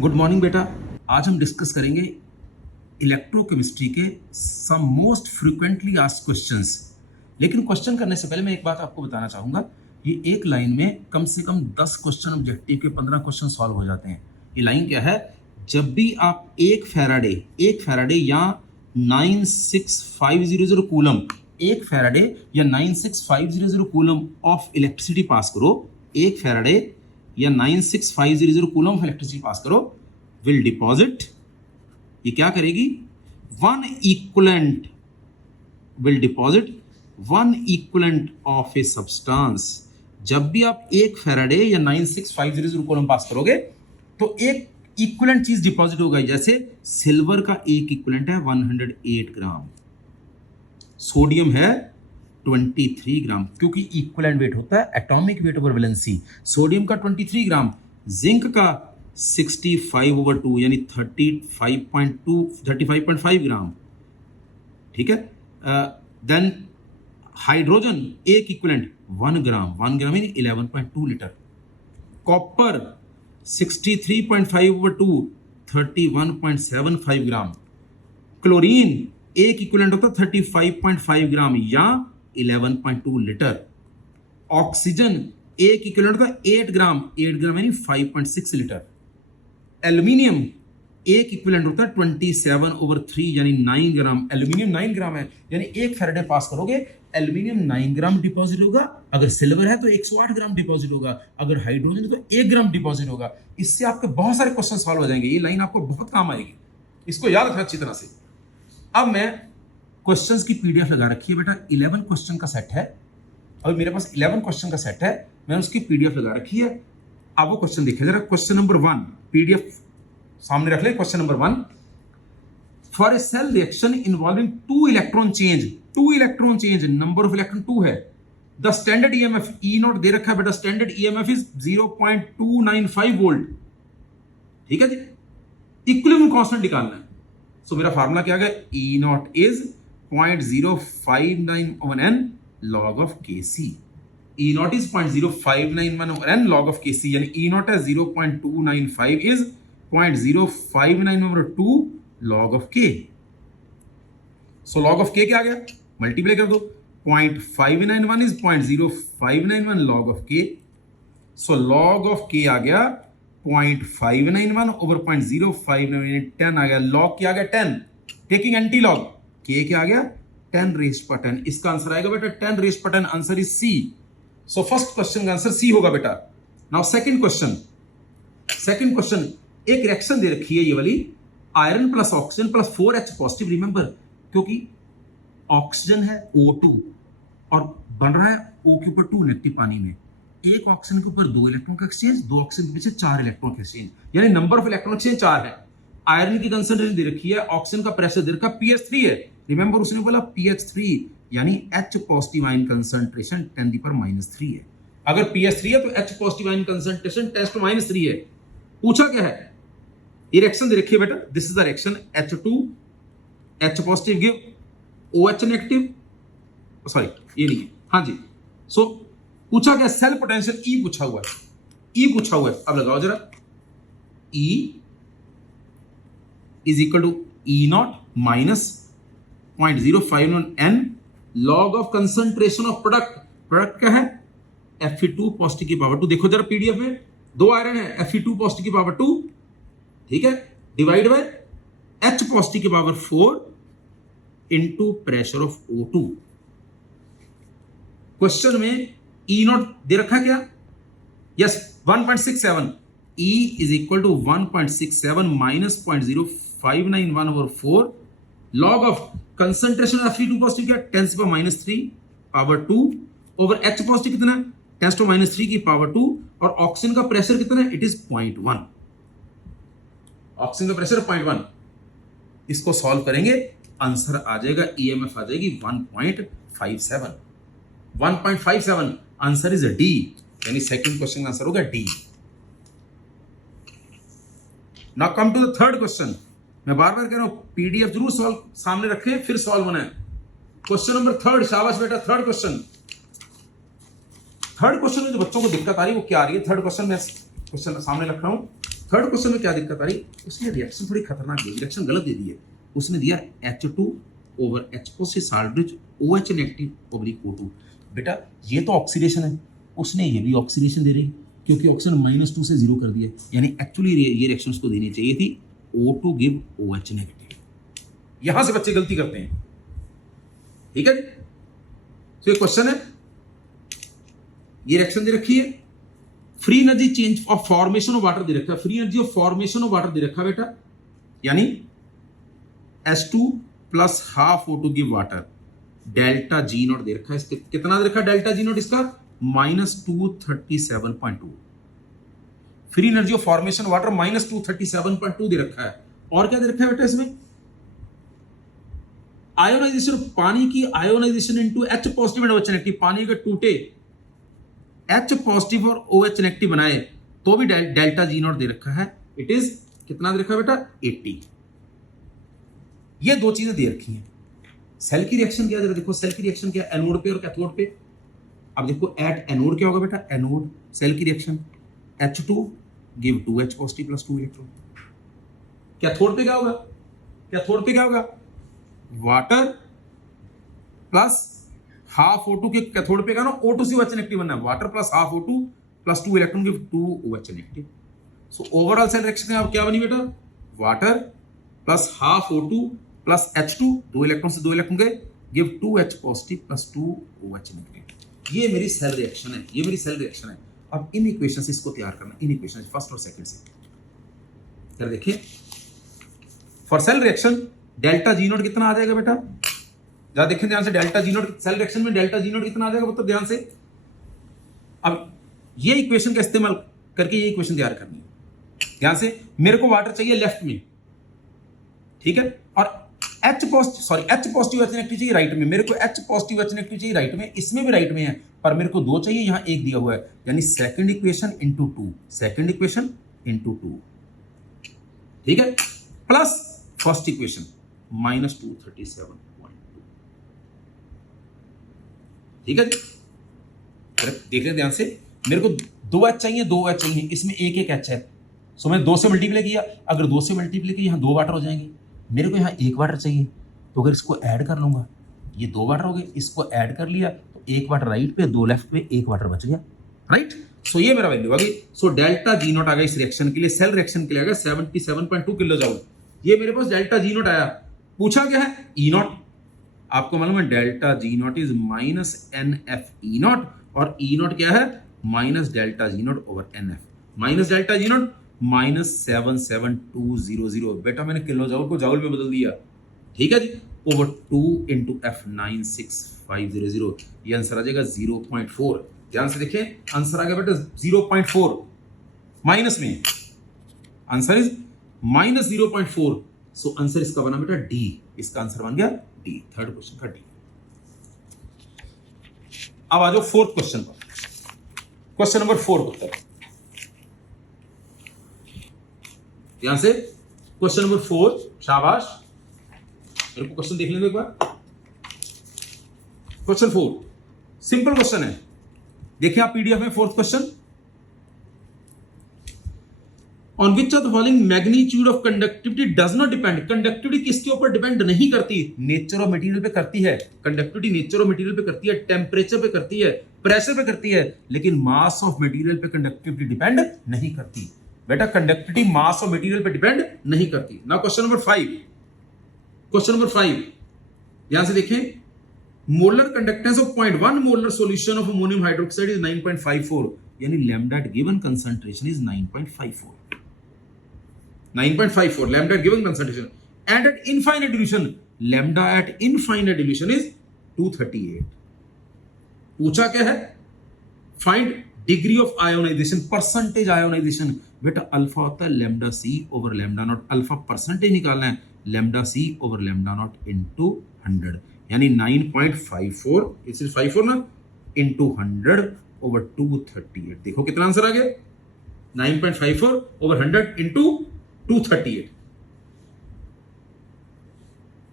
Good morning बेटा। आज हम डिस्कस करेंगे इलेक्ट्रोकेमिस्ट्री के some most frequently asked questions. लेकिन क्वेश्चन करने से पहले मैं एक बात आपको बताना चाहूँगा, ये एक लाइन में कम से कम 10 क्वेश्चन ऑब्जेक्टिव के 15 क्वेश्चन सॉल्व हो जाते हैं। ये लाइन क्या है? जब भी आप एक फैराडे या 96500 कूलम, एक फैराडे या 96500 कूलम ऑफ इलेक्ट्रिसिटी पास करो, एक फैराडे या 96500 कूलम ऑफ इलेक्ट्रिसिटी पास करो, विल डिपॉजिट, ये क्या करेगी? One equivalent of a substance. जब भी आप एक फैराडे या 96500 कूलम पास करोगे तो एक इक्वलेंट चीज डिपॉजिट होगा। जैसे सिल्वर का एक इक्वलेंट है 108 ग्राम, सोडियम है 23 ग्राम, क्योंकि इक्वलेंट वेट होता है atomic weight over valency. Sodium का 23 ग्राम, जिंक का 65/2 यानी 35.5 ग्राम, ठीक है। देन हाइड्रोजन एक इक्वलेंट 1 ग्राम यानी 11.2 लीटर। कॉपर 63.5/2 31.75 ग्राम। क्लोरीन एक इक्विवेलेंट होता है 35.5 ग्राम या 11.2 लीटर। ऑक्सीजन एक इक्विवेलेंट होता है 8 ग्राम यानी 5.6 लीटर। एल्यूमिनियम एक इक्विवेलेंट होता है 27/3 यानी 9 ग्राम। एल्यूमिनियम 9 ग्राम है, यानी एक फैराडे पास करोगे एल्यूमिनियम 9 ग्राम डिपॉजिट होगा। अगर सिल्वर है तो 108 ग्राम डिपॉजिट होगा, अगर हाइड्रोजन है तो 1 ग्राम डिपॉजिट होगा। इससे आपके बहुत सारे क्वेश्चन सॉल्व हो जाएंगे। ये लाइन आपको बहुत काम आएगी, इसको याद रखना अच्छी तरह से। अब मैं क्वेश्चंस की पीडीएफ लगा रखी है बेटा, 11 क्वेश्चन का सेट है। अभी मेरे पास 11 क्वेश्चन का सेट है, मैं उसकी पीडीएफ लगा रखी है। अब वो क्वेश्चन देखिए जरा। क्वेश्चन नंबर 1 पीडीएफ सामने रख ले। Question number 1, for a cell reaction involving two electron change, number of electron 2 है। The standard EMF E naught दे रखा है बेटा, स्टैंडर्ड ईएमएफ इज 0.295 वोल्ट, ठीक है जी। इक्विलिब्रियम कांस्टेंट निकालना है। सो मेरा फार्मूला क्या आ गया? E naught is 0.0591 log of kc। E naught is 0.0591 log of kc, यानी ई नॉट है 0.295 is 0.0592 log of k। So log of k क्या आ गया? मल्टीप्लाई कर दो। 0.591 is 0.0591 log of k। So log of k आ गया 0.591 over 0.059, 10 आ गया। log क्या आ गया? 10। टेकिंग एंटी लॉग, k क्या आ गया? 10 रेज़्ड पर 10। इसका आंसर आएगा बेटा 10 रेज़्ड पर 10। Answer is C. So first question का आंसर सी होगा बेटा। नाउ सेकंड क्वेश्चन, एक रिएक्शन दे रखी है ये वाली, iron plus oxygen plus 4H positive. Remember, क्योंकि ऑक्सीजन है O2 और बन रहा है O के ऊपर 2 नेगेटिव पानी में। एक ऑक्सीजन के ऊपर 2 इलेक्ट्रॉन का एक्सचेंज, 2 ऑक्सीजन के पीछे 4 इलेक्ट्रॉन का एक्सचेंज, यानी नंबर ऑफ इलेक्ट्रॉन एक्सचेंज 4 है। आयरन की कंसंट्रेशन दे रखी है, ऑक्सीजन का प्रेशर दे रखा pH3 है। रिमेंबर उसने बोला pH3 यानी H पॉजिटिव आयन कंसंट्रेशन 10⁻³ है। अगर pH3 है तो H पॉजिटिव आयन कंसंट्रेशन 10⁻³ है। पूछा क्या है? ये रिएक्शन दे रखी है बेटा, this is the reaction H2 H positive give OH negative, sorry ये नहीं है, हाँ जी। सो पूछा क्या? सेल पोटेंशियल E पूछा हुआ है, अब लगाओ जरा। E is equal to E naught minus 0.051 log of concentration of product क्या है? Fe2 पॉजिटिव की पावर 2। देखो जरा पीडीएफ में 2 आयरन है, Fe2 पॉजिटिव की पावर 2, ठीक है, डिवाइड बाय H पॉजिटिव की power 4 into pressure of O2। Question में E नॉट दे रखा क्या? Yes 1.67। E is equal to 1.67 minus 0.0591 over 4 log of concentration of Fe2 positive क्या? 10⁻³ पावर 2 ओवर H पॉजिटिव कितना है? 10⁻³ की पावर 2। और ऑक्सीजन का प्रेशर कितना है? It is 0.1। ऑक्सीजन का प्रेशर 0.1। इसको सॉल्व करेंगे, आंसर आ जाएगा, ईएमएफ आ जाएगी 1.57। आंसर इज डी, यानी सेकंड क्वेश्चन का आंसर होगा D. Now come to the third question. मैं बार बार कह रहा हूं पीडीएफ जरूर सॉल्व सामने रखें, फिर सॉल्व होना है। क्वेश्चन नंबर 3, शाबाश बेटा। थर्ड क्वेश्चन में जो बच्चों को दिक्कत आ रही है वो क्या आ रही है? थर्ड क्वेश्चन में क्वेश्चन सामने रख रहा हूं। थर्ड क्वेश्चन में क्या दिक्कत आ रही, उसने रिएक्शन थोड़ी खतरनाक दी, रिएक्शन गलत दे दी है। उसने दिया H2 over H positive salt bridge OH negative oblique O2। बेटा ये तो ऑक्सीडेशन है, उसने ये भी ऑक्सीडेशन दे रही, क्योंकि ऑक्सीजन -2 से 0 कर दिया, यानी एक्चुअली ये रिएक्शन उसको देनी चाहिए थी O2 गिव OH नेगेटिव। यहां से बच्चे गलती करते हैं, ठीक है। तो ये क्वेश्चन है, ये रिएक्शन दे रखी है, free energy change of formation of water दे रखा है, free energy of formation of water दे रखा है बेटा, यानी H2 plus half O2 give water, delta G naught दे रखा है, कितना दे रखा है डेल्टा G नॉट इसका -237.2, free energy of formation water -237.2 दे रखा है। और क्या दे रखा है बेटा इसमें, आयोनाइजेशन, पानी की ionisation into H positive and OH negative, पानी के टूटे H पॉजिटिव और OH नेगेटिव बनाए तो भी डेल्टा G नॉट दे रखा है, इट इज कितना दे रखा है बेटा 80। ये दो चीजें दे रखी हैं। सेल की रिएक्शन क्या, जरा देखो सेल की रिएक्शन क्या, एनोड पे और कैथोड पे। अब देखो एट एनोड क्या होगा बेटा, एनोड सेल की reaction H2 give 2H positive plus 2 electron. Cathode पे क्या होगा, कैथोड पे क्या होगा, वाटर प्लस हाफ O2 के कैथोड पे का ना O2 से OH नेगेटिव बनना है, water plus half O2 plus 2 electron give 2 OH negative. So overall cell reaction क्या बनी बेटा, water plus half O2 plus H2, 2 electron से 2 इलेक्ट्रॉन गए, give 2H positive plus 2 OH negative. ये मेरी सेल रिएक्शन है, ये मेरी सेल रिएक्शन है। अब इन इक्वेशन से इसको तैयार करना, इन इक्वेशन फर्स्ट और सेकंड से। जरा देखिए, for cell reaction delta G naught कितना आ जाएगा बेटा, जरा देखें ध्यान से, delta G naught cell reaction में डेल्टा G नॉट कितना आ जाएगा मतलब ध्यान से। अब ये इक्वेशन का इस्तेमाल करके ये इक्वेशन तैयार करनी है ध्यान से। मेरे को वाटर चाहिए लेफ्ट में, ठीक है, और H पॉजिटिव H नेगेटिव चाहिए राइट में, मेरे को H पॉजिटिव H नेगेटिव चाहिए राइट में, इसमें भी राइट में है, पर मेरे को 2 चाहिए, यहां 1 दिया हुआ है, यानी second equation into 2, second equation into 2, ठीक है, प्लस फर्स्ट इक्वेशन -237.2, ठीक है जी। देख रहे ध्यान से, मेरे को 2H चाहिए, 2H चाहिए, इसमें एक H है, सो मैंने 2 से मल्टीप्लाई किया, अगर 2 से मल्टीप्लाई किया यहाँ 2 वाटर हो जाएंगे, मेरे को यहाँ 1 वाटर चाहिए, तो अगर इसको ऐड कर लूंगा, ये 2 वाटर हो गए, इसको ऐड कर लिया तो 1 वाटर राइट पे, 2 लेफ्ट पे, 1 वाटर बच गया, राइट। सो ये मेरा वैल्यू आ गई। सो डेल्टा G नॉट आ गया इस रिएक्शन के लिए, सेल रिएक्शन के लिए आ गया 77.2 किलो जूल। ये मेरे पास डेल्टा G नॉट आया। पूछा क्या है, E नॉट, आपको मालूम है delta G not is -NF E not, और E नॉट क्या है minus delta G not over NF, minus delta G not -77200। बेटा मैंने किलो जूल को जूल में बदल दिया, ठीक है जी, ओवर 2 × F96500। ये आंसर आ जाएगा 0.4। ध्यान से देखें, आंसर आ गया बेटा 0.4, माइनस में आंसर इज -0.4। सो आंसर इसका बना बेटा डी, इसका आंसर बन गया डी, थर्ड क्वेश्चन का डी। अब आ जाओ फोर्थ क्वेश्चन पर, क्वेश्चन नंबर 4 को उत्तर ध्यान से, क्वेश्चन नंबर 4, शाबाश, मेरे को क्वेश्चन देख लेंगे एक बार। क्वेश्चन 4 सिंपल क्वेश्चन है, देखिए आप पीडीएफ में fourth question. On which of the following magnitude of conductivity does not depend, conductivity किसके ऊपर डिपेंड नहीं करती, नेचर ऑफ मटेरियल पे करती है, कंडक्टिविटी नेचर ऑफ मटेरियल पे करती है, टेम्परेचर पे करती है, प्रेशर पे करती है, लेकिन मास ऑफ मटेरियल पे कंडक्टिविटी डिपेंड नहीं करती। बेटा कंडक्टिविटी मास ऑफ मटेरियल पे डिपेंड नहीं करती। Now question number 5, question number 5 ध्यान से देखें, molar conductance of 0.1 molar solution of ammonium hydroxide is 9.54, यानी lambda at given concentration is 9.54 lambda at given concentration, and at infinite dilution lambda at infinite dilution is 238। पूछा क्या है, find degree of ionization, percentage ionization. बेटा alpha होता है lambda c over lambda naught, alpha percentage निकालना है, lambda c over lambda naught into 100, यानी 9.54, it is 54 ना, इंटू 100 ओवर 238। देखो कितना आंसर आ गया, 9.54 ओवर 100 इंटू 238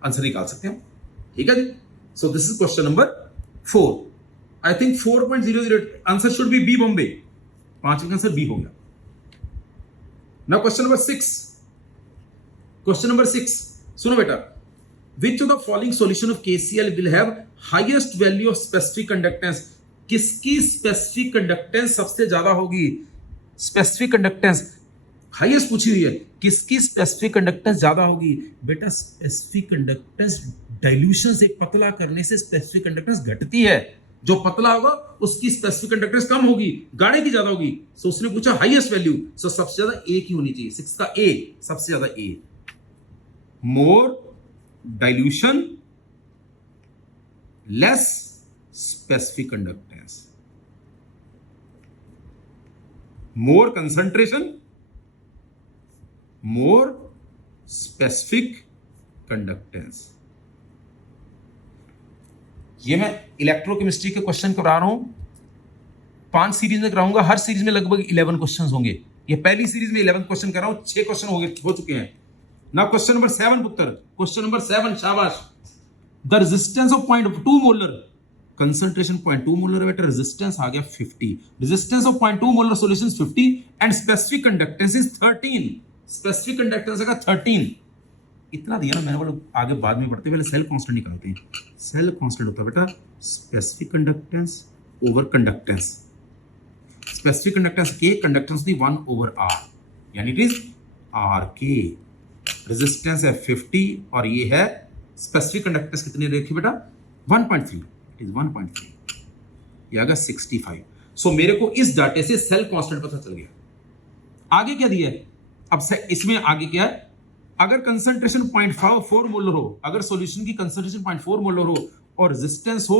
आंसर निकाल सकते हैं, ठीक है जी। So this is question number 4। I think 4.008 answer should be B बॉम्बे, 5 का आंसर बी हो गया। Now question number 6, question number 6 सुनो बेटा, which of the following solution of KCl will have highest value of specific conductance, किसकी specific conductance सबसे ज्यादा होगी, स्पेसिफिक कंडक्टेंस हाईएस्ट पूछी हुई है, किसकी स्पेसिफिक कंडक्टेंस ज्यादा होगी। बेटा स्पेसिफिक कंडक्टेंस डाइल्यूशन से, पतला करने से स्पेसिफिक कंडक्टेंस घटती है, जो पतला होगा उसकी स्पेसिफिक कंडक्टेंस कम होगी, गाढ़े की ज्यादा होगी। सो उसने पूछा हाईएस्ट वैल्यू, सो सबसे ज्यादा ए की होनी चाहिए, 6 का ए, सबसे ज्यादा ए। मोर डाइल्यूशन लेस स्पेसिफिक कंडक्टेंस, मोर कंसंट्रेशन मोर स्पेसिफिक कंडक्टेंस। ये मैं इलेक्ट्रोकेमिस्ट्री के क्वेश्चन करा रहा हूं, 5 सीरीज में कराऊंगा, हर सीरीज में लगभग 11 क्वेश्चन होंगे। ये पहली सीरीज में 11 क्वेश्चन कर रहा हूं, 6 क्वेश्चन हो चुके हैं। नाउ क्वेश्चन नंबर 7 पुत्र, क्वेश्चन नंबर 7, शाबाश। The resistance of 0.2 molar, concentration 0.2 molar, बेटा रेजिस्टेंस आ गया 50, resistance of 0.2 molar solution 50 and specific conductance is 13, specific conductance का 13, इतना दिया ना मैंने, बोला आगे बाद में पढ़ते, पहले सेल कांस्टेंट निकालते हैं। सेल कांस्टेंट होता है बेटा specific conductance over conductance, specific conductance के, कंडक्टेंस थी 1 ओवर आर, यानी इट इज आर के। रेजिस्टेंस है 50 और ये है स्पेसिफिक कंडक्टेंस कितनी रखी बेटा 1.3, इट इज 1.3, ये आ गया 65। सो मेरे को इस डाटे से सेल कांस्टेंट पता चल गया। आगे क्या दिया है, अब से इसमें आगे क्या है, अगर कंसंट्रेशन 0.4 मोलर हो, अगर सॉल्यूशन की कंसंट्रेशन 0.4 मोलर हो और रेजिस्टेंस हो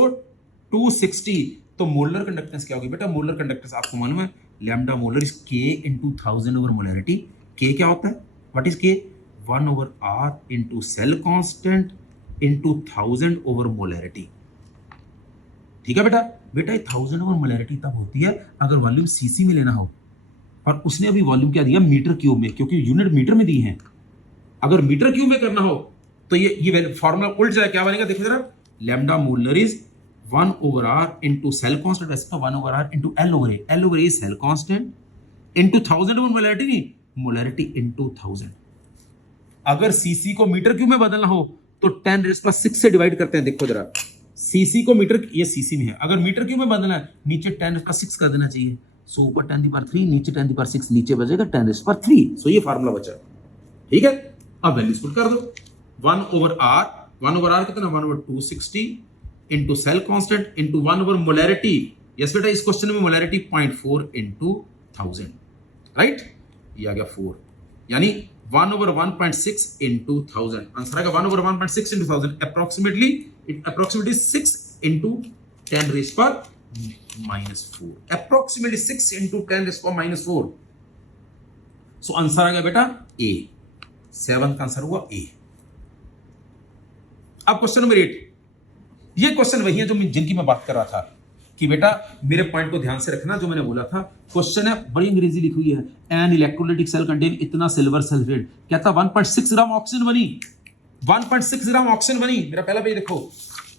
260, तो मोलर कंडक्टेंस क्या होगी बेटा, मोलर कंडक्टेंस आपको मालूम है lambda molar is k into 1000 over molarity. K क्या होता है, what is k, 1 over r into cell constant into 1000 over molarity. ठीक है बेटा, बेटा ये 1000 ओवर मोलैरिटी तब होती है अगर वॉल्यूम सीसी में लेना हो, और उसने अभी वॉल्यूम क्या दिया मीटर क्यूब में, क्योंकि यूनिट मीटर में दी है। अगर मीटर क्यूब में करना हो तो ये फॉर्मूला उल्ट जाए, क्या बनेगा देखो जरा, lambda molar is 1 over r into cell constant, वैसे तो 1 over r into l over a, l over a cell constant into 1000 over molarity, नहीं मोलैरिटी इनटू 1000। अगर सीसी को मीटर क्यूब में बदलना हो तो 10⁻6 से डिवाइड करते हैं, देखो जरा सीसी को मीटर, ये सीसी में है, अगर मीटर क्यूब में बदलना है नीचे 10⁻6 कर देना चाहिए। सो ऊपर 10⁻3, नीचे 10⁻6, नीचे बचेगा 10⁻3। सो ये फार्मूला बचा, ठीक है। अब वैल्यूज पुट कर दो, 1 ओवर आर, 1 ओवर आर कितना, 1 over 260 into cell constant into 1 over molarity. Yes बेटा, इस क्वेश्चन में मोलैरिटी 0.4 इंटू 1000, राइट, ये आ गया 4, यानी 1 ओवर 1.6 इंटू 1000, आंसर आएगा 1 over 1.6 into 1000, approximately it approximately 6 into 10⁻⁻⁴, approximately 6 into 10⁻⁻⁴। So answer आ गया बेटा ए, 7 का आंसर हुआ ए। अब क्वेश्चन नंबर 8, ये क्वेश्चन वही है जो जिनकी मैं बात कर रहा था कि बेटा मेरे पॉइंट को ध्यान से रखना, जो मैंने बोला था। क्वेश्चन है, बड़ी अंग्रेजी लिखी हुई है, एन इलेक्ट्रोलाइटिक सेल कंटेन इतना सिल्वर सल्फेट, कहता 1.6 ग्राम ऑक्सीजन बनी, 1.6 ग्राम ऑक्सीजन बनी, मेरा पहला पेज देखो,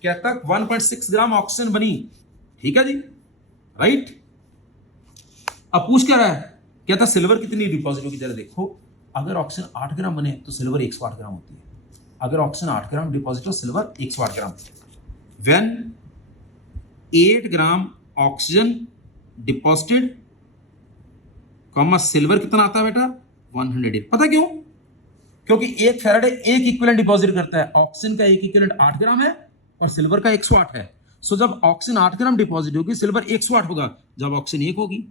कहता 1.6 ग्राम ऑक्सीजन बनी, ठीक है जी, राइट। अब पूछ क्या रहा है, कहता सिल्वर कितनी डिपॉजिट होगी, जरा देखो, अगर ऑक्सीजन 8 ग्राम बने तो सिल्वर 108 ग्राम होती है, अगर ऑक्सीजन 8 ग्राम डिपॉजिट हो silver 108 gram. When 8 gram oxygen deposited comma silver कितना आता है बेटा 108, पता क्यों, क्योंकि एक फैराडे एक इक्विवेलेंट डिपॉजिट करता है, ऑक्सीजन का एक इक्विवेलेंट 8 ग्राम है और सिल्वर का 108 है। सो जब ऑक्सीजन 8 ग्राम डिपॉजिट होगी सिल्वर 108 होगा, जब ऑक्सीजन 1 होगी,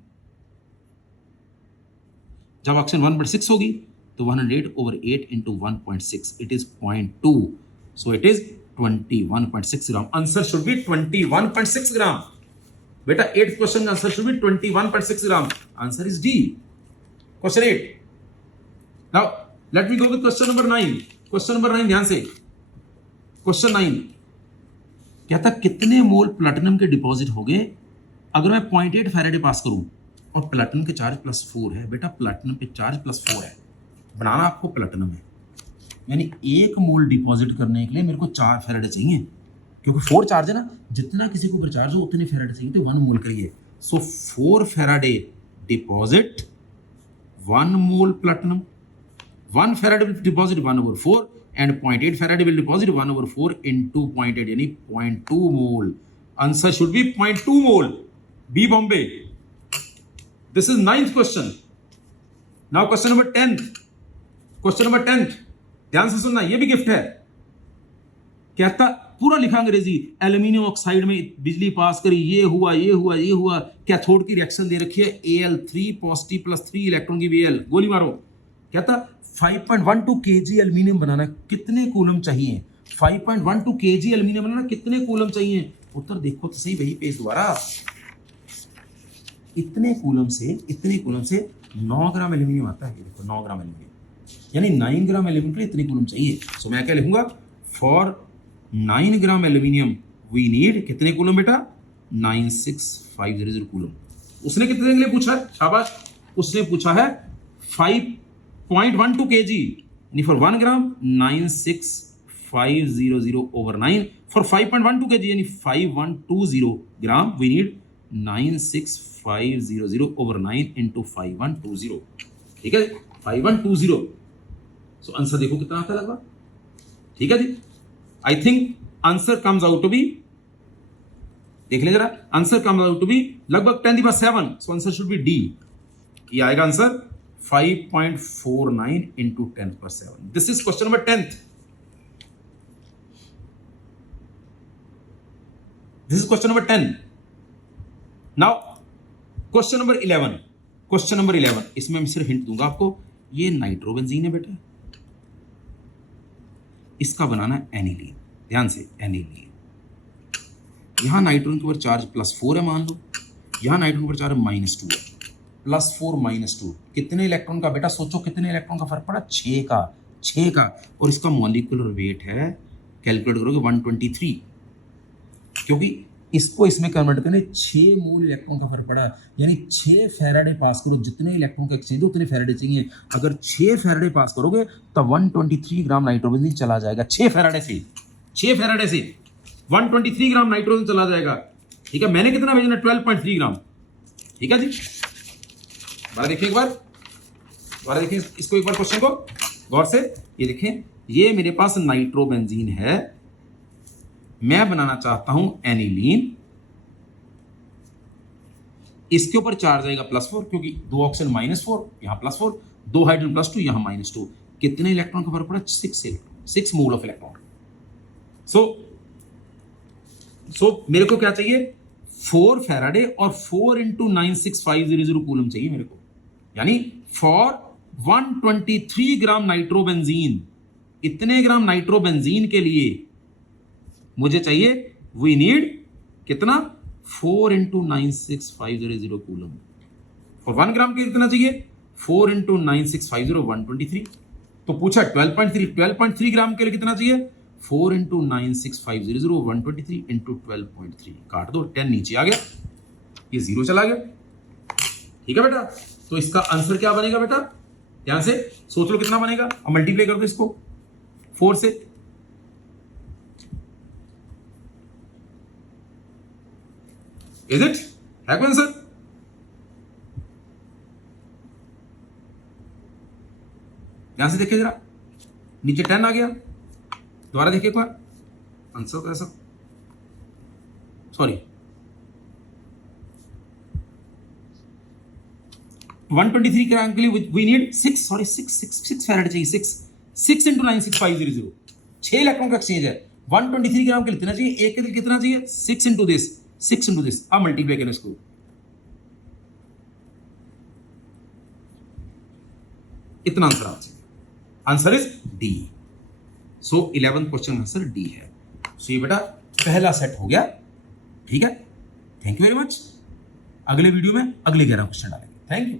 जब ऑक्सीजन 1.6 होगी तो 108 over 8 into 1.6, it is 0.2, so it is 21.6 gram. Answer should B 21.6 ग्राम बेटा, 8th क्वेश्चन का answer should B 21.6 gram, answer is D, question 8। Now let me go with question number 9, question number 9 ध्यान से, question 9 कहता कितने मोल platinum के deposit हो गए अगर मैं 0.8 फैराडे पास करूं और प्लैटिनम के चार्ज +4 है, बेटा प्लैटिनम पे चार्ज +4 है, बनाना आपको प्लैटिनम है, यानी 1 मोल डिपॉजिट करने के लिए मेरे को 4 फैराडे चाहिए, क्योंकि 4 चार्ज है ना, जितना किसी के ऊपर चार्ज हो उतने फैराडे चाहिए, तो 1 मोल करिए। सो 4 Faraday deposit 1 mole platinum. 1 farad will deposit 1/4 and 0.8 farad will deposit 1/4 into 0.8 यानी 0.2 mole. Answer should be 0.2 mole. B Bombay. This is 9th question. Now question number 10th. Question number 10th. ध्यान से सुनना, ये भी gift है. कहता पूरा लिखा अंग्रेजी, एल्यूमिनियम ऑक्साइड में बिजली पास करी, ये हुआ ये हुआ ये हुआ, कैथोड की रिएक्शन दे रखी है Al3 पॉजिटिव प्लस 3 इलेक्ट्रॉन की Al, गोली मारो. कहता 5.12 kg एल्यूमिनियम बनाना कितने कूलम चाहिए. 5.12 kg एल्यूमिनियम बनाना कितने कूलम चाहिए. उत्तर देखो तो सही, वही पेज दोबारा. इतने कूलम से 9 ग्राम एल्यूमिनियम आता है. देखो 9 ग्राम एल्यूमिनियम यानी 9 ग्राम एल्यूमिनियम के लिए इतने कूलम चाहिए. सो मैं क्या लिखूंगा, for 9 gram aluminium we need कितने कूलम बेटा, 96500 कूलम. उसने कितने के लिए पूछा है, शाबाश. उसने पूछा है 5.12 kg यानी for 1 gram 96500 over 9. For 5.12 kg यानी 5120 ग्राम वी नीड 96500 ओवर 9 इंटू 5120. ठीक है 5120. सो आंसर देखो कितना आता है लगभग. ठीक है जी. I think answer comes out to be, देख ले जरा, answer comes out to be लगभग 10⁻7. So answer should be D. ये आएगा answer 5.49 into 10⁻7. This is question number 10th. This is question number 10. Now question number 11. Question number 11 इसमें मैं सिर्फ hint दूंगा आपको. ये नाइट्रोबेंजीन है बेटा, इसका बनाना एनिलीन. ध्यान से, एनिलीन. यहां नाइट्रोजन के ऊपर चार्ज +4 है मान लो, यहां नाइट्रोजन के ऊपर चार्ज -2 है. +4 -2 कितने इलेक्ट्रॉन का बेटा, सोचो कितने इलेक्ट्रॉन का फर्क पड़ा, 6 का. और इसका मॉलिक्यूलर वेट है, कैलकुलेट करोगे 123, क्योंकि इसको इसमें कन्वर्ट करने 6 मोल इलेक्ट्रॉन का फर्क पड़ा. यानी 6 फैराडे पास करो, जितने इलेक्ट्रॉन का एक्सचेंज हो उतने फैराडे चाहिए. अगर 6 फैराडे पास करोगे तो 123 ग्राम नाइट्रोजन चला जाएगा. 6 फैराडे से 123 ग्राम नाइट्रोजन चला जाएगा. ठीक है, मैंने कितना भेजना, 12.3 ग्राम. ठीक है जी. बार देखिए एक बार, देखिए इसको एक बार, क्वेश्चन को गौर से. ये देखें, ये मेरे पास नाइट्रोबेंजीन है, मैं बनाना चाहता हूं एनिलीन. इसके ऊपर चार्ज आएगा +4 क्योंकि 2 ऑक्सीजन -4, यहां +4, 2 हाइड्रोजन +2, यहां -2. कितने इलेक्ट्रॉन का फर्क पड़ा, 6 मोल ऑफ इलेक्ट्रॉन. सो मेरे को क्या चाहिए, 4 फैराडे और 4 इंटू 96500 कूलम चाहिए मेरे को. यानी फॉर 123 ग्राम नाइट्रोबेंजीन, इतने ग्राम नाइट्रोबेंजीन के लिए मुझे चाहिए, वी नीड कितना, 4 इंटू 96500 कूलम. फॉर 1 ग्राम के कितना चाहिए, 4 इंटू 96500 123. तो पूछा 12.3 ग्राम के लिए कितना चाहिए, 4 इंटू 96500 123 इंटू 12.3. काट दो, 10 नीचे आ गया, ये 0 चला गया. ठीक है बेटा. तो इसका आंसर क्या बनेगा बेटा, ध्यान से सोच लो कितना बनेगा. अब मल्टीप्लाई कर दो इसको 4 से. इज इट, है कोई आंसर? ध्यान से देखिए जरा, नीचे 10 आ गया. दोबारा देखिए एक बार आंसर कैसा, सॉरी 123 ग्राम के लिए वी नीड 6 फैराड चाहिए. 6 इंटू 96500, 6 इलेक्ट्रॉन का एक्सचेंज है. 123 ग्राम के लिए कितना चाहिए, एक के लिए कितना चाहिए, 6 इंटू दिस. अब मल्टीप्लाई करें इसको, इतना आंसर आ चाहिए. Answer is D. So 11th question answer D है. सो ये बेटा पहला सेट हो गया. ठीक है, थैंक यू वेरी मच. अगले वीडियो में अगले 11 क्वेश्चन डालेंगे. Thank you.